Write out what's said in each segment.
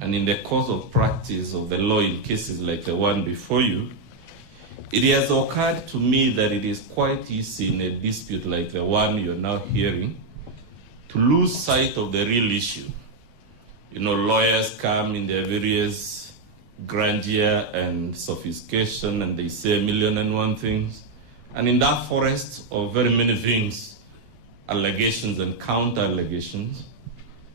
and in the course of practice of the law in cases like the one before you, it has occurred to me that it is quite easy in a dispute like the one you're now hearing to lose sight of the real issue. You know, lawyers come in their various grandeur and sophistication, and they say a million and one things. And in that forest of very many things, allegations and counter-allegations,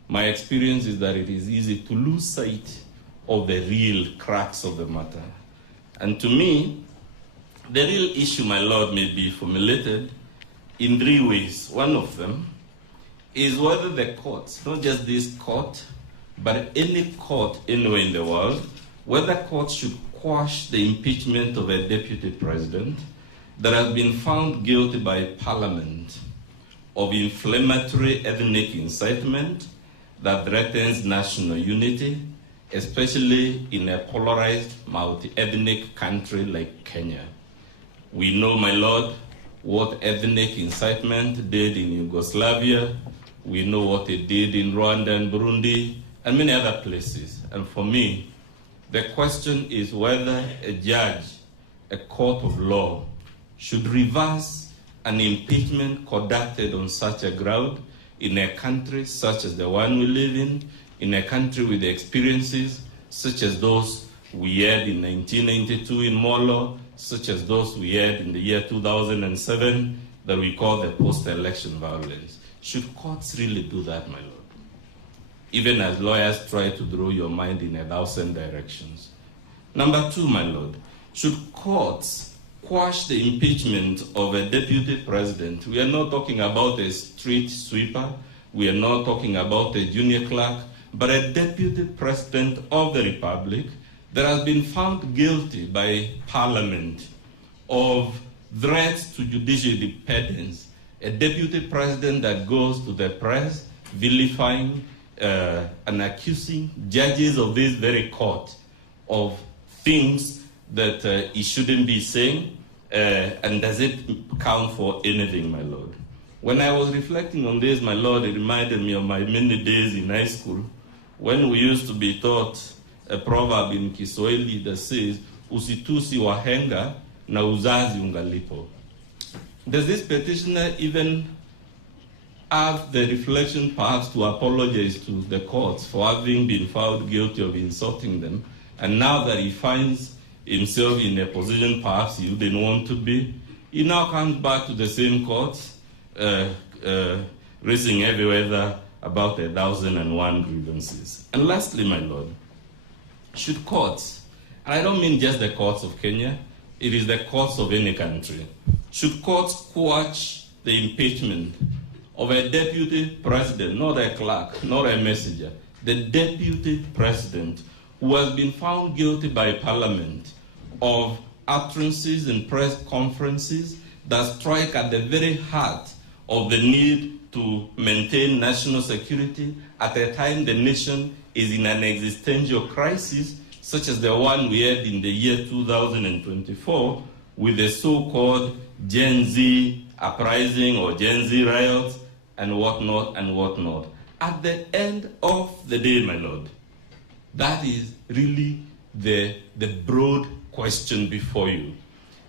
my experience is that it is easy to lose sight of the real crux of the matter. And to me, the real issue, my Lord, may be formulated in three ways. One of them is whether the courts, not just this court, but any court anywhere in the world, whether courts should quash the impeachment of a deputy president that has been found guilty by Parliament of inflammatory ethnic incitement that threatens national unity, especially in a polarized, multi-ethnic country like Kenya. We know, my Lord, what ethnic incitement did in Yugoslavia. We know what it did in Rwanda and Burundi and many other places. And for me, the question is whether a judge, a court of law, should reverse an impeachment conducted on such a ground in a country such as the one we live in a country with experiences such as those we had in 1992 in Molo, such as those we had in the year 2007 that we call the post-election violence. Should courts really do that, my Lord? Even as lawyers try to draw your mind in 1,000 directions. Number two, my Lord, should courts quash the impeachment of a deputy president? We are not talking about a street sweeper. We are not talking about a junior clerk, but a deputy president of the Republic that has been found guilty by Parliament of threats to judicial independence. A deputy president that goes to the press vilifying and accusing judges of this very court of things that he shouldn't be saying, and does it count for anything, my Lord? When I was reflecting on this, my Lord, it reminded me of my many days in high school when we used to be taught a proverb in Kiswahili that says, usitusi wahenga na uzazi ungalipo. Does this petitioner even have the reflection perhaps to apologize to the courts for having been found guilty of insulting them, and now that he finds himself in a position perhaps he didn't want to be, he now comes back to the same courts, raising heavy weather about 1,001 grievances. And lastly, my Lord, should courts, and I don't mean just the courts of Kenya, it is the courts of any country, should courts quash the impeachment of a deputy president, not a clerk, not a messenger, the deputy president who has been found guilty by Parliament of utterances and press conferences that strike at the very heart of the need to maintain national security at a time the nation is in an existential crisis, such as the one we had in the year 2024 with the so-called Gen Z uprising or Gen Z riots and whatnot and whatnot. At the end of the day, my Lord, that is really the broad question before you.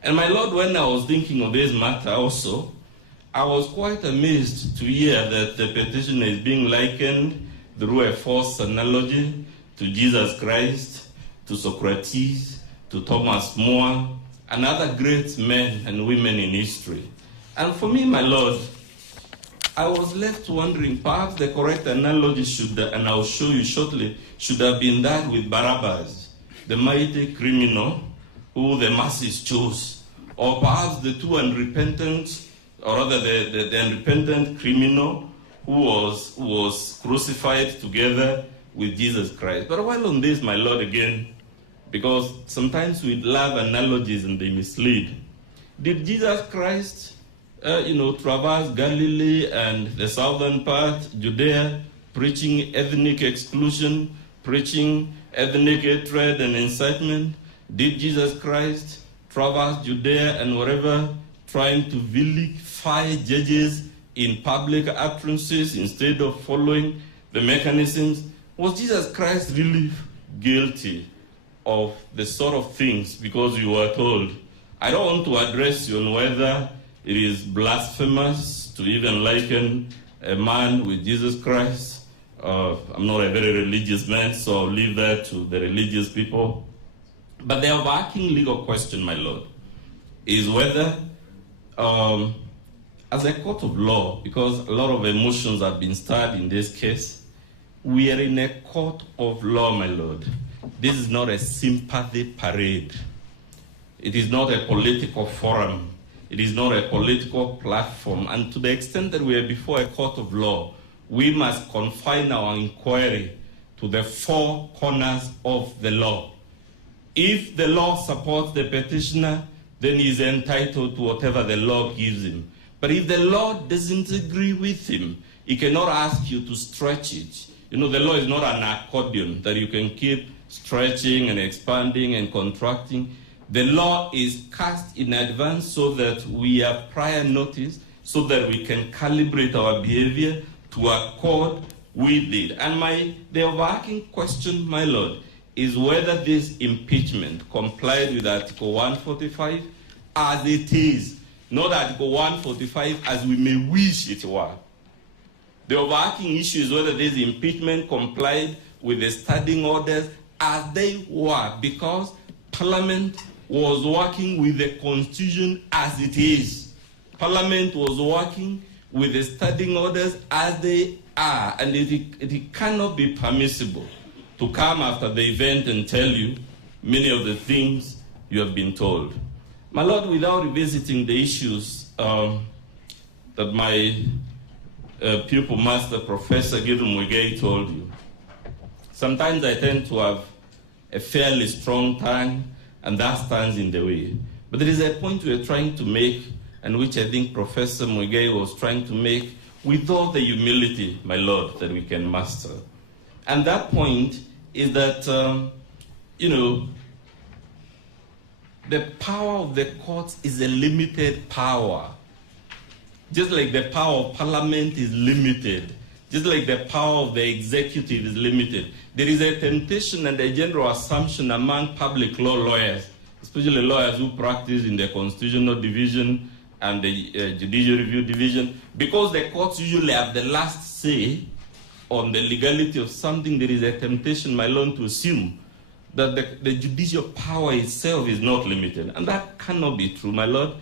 And my Lord, when I was thinking of this matter also, I was quite amazed to hear that the petitioner is being likened through a false analogy to Jesus Christ, to Socrates, to Thomas More, and other great men and women in history. And for me, my Lord, I was left wondering, perhaps the correct analogy should, and I'll show you shortly, should have been that with Barabbas, the mighty criminal who the masses chose, or perhaps the two unrepentant, or rather the unrepentant criminal who was crucified together with Jesus Christ. But while on this, my Lord, again, because sometimes we love analogies and they mislead, did Jesus Christ traverse Galilee and the southern part, Judea, preaching ethnic exclusion, preaching ethnic hatred and incitement? Did Jesus Christ traverse Judea and wherever, trying to vilify judges in public utterances instead of following the mechanisms Was Jesus Christ really guilty of the sort of things because you were told? I don't want to address you on whether it is blasphemous to even liken a man with Jesus Christ. I'm not a very religious man, so I'll leave that to the religious people. But the overarching legal question, my Lord, is whether, as a court of law, because a lot of emotions have been stirred in this case, we are in a court of law, my Lord. This is not a sympathy parade. It is not a political forum. It is not a political platform. And to the extent that we are before a court of law, we must confine our inquiry to the four corners of the law. If the law supports the petitioner, then he is entitled to whatever the law gives him. But if the law doesn't agree with him, he cannot ask you to stretch it. You know, the law is not an accordion that you can keep stretching and expanding and contracting. The law is cast in advance so that we have prior notice, so that we can calibrate our behavior to accord with it. And the overarching question, my Lord, is whether this impeachment complied with Article 145 as it is, not Article 145 as we may wish it were. The overarching issue is whether this impeachment complied with the standing orders as they were, because Parliament was working with the Constitution as it is. Parliament was working with the standing orders as they are, and it cannot be permissible to come after the event and tell you many of the things you have been told. My Lord, without revisiting the issues that my pupil master, Professor Gideon Muigai, told you, sometimes I tend to have a fairly strong tongue, and that stands in the way. But there is a point we are trying to make, and which I think Professor Muigai was trying to make with all the humility, my Lord, that we can master. And that point is that, the power of the courts is a limited power. Just like the power of Parliament is limited, just like the power of the executive is limited. There is a temptation and a general assumption among public law lawyers, especially lawyers who practice in the Constitutional Division and the Judicial Review Division, because the courts usually have the last say on the legality of something. There is a temptation, my Lord, to assume that the judicial power itself is not limited. And that cannot be true, my Lord.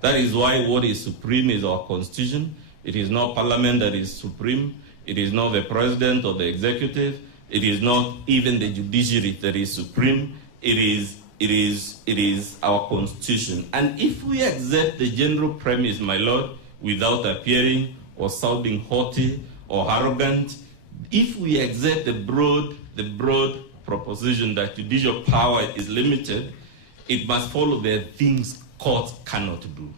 That is why what is supreme is our Constitution. It is not Parliament that is supreme. It is not the President or the Executive. It is not even the judiciary that is supreme. It is our Constitution. And if we accept the general premise, my Lord, without appearing or sounding haughty or arrogant, if we accept the broad proposition that judicial power is limited, it must follow the things courts cannot do.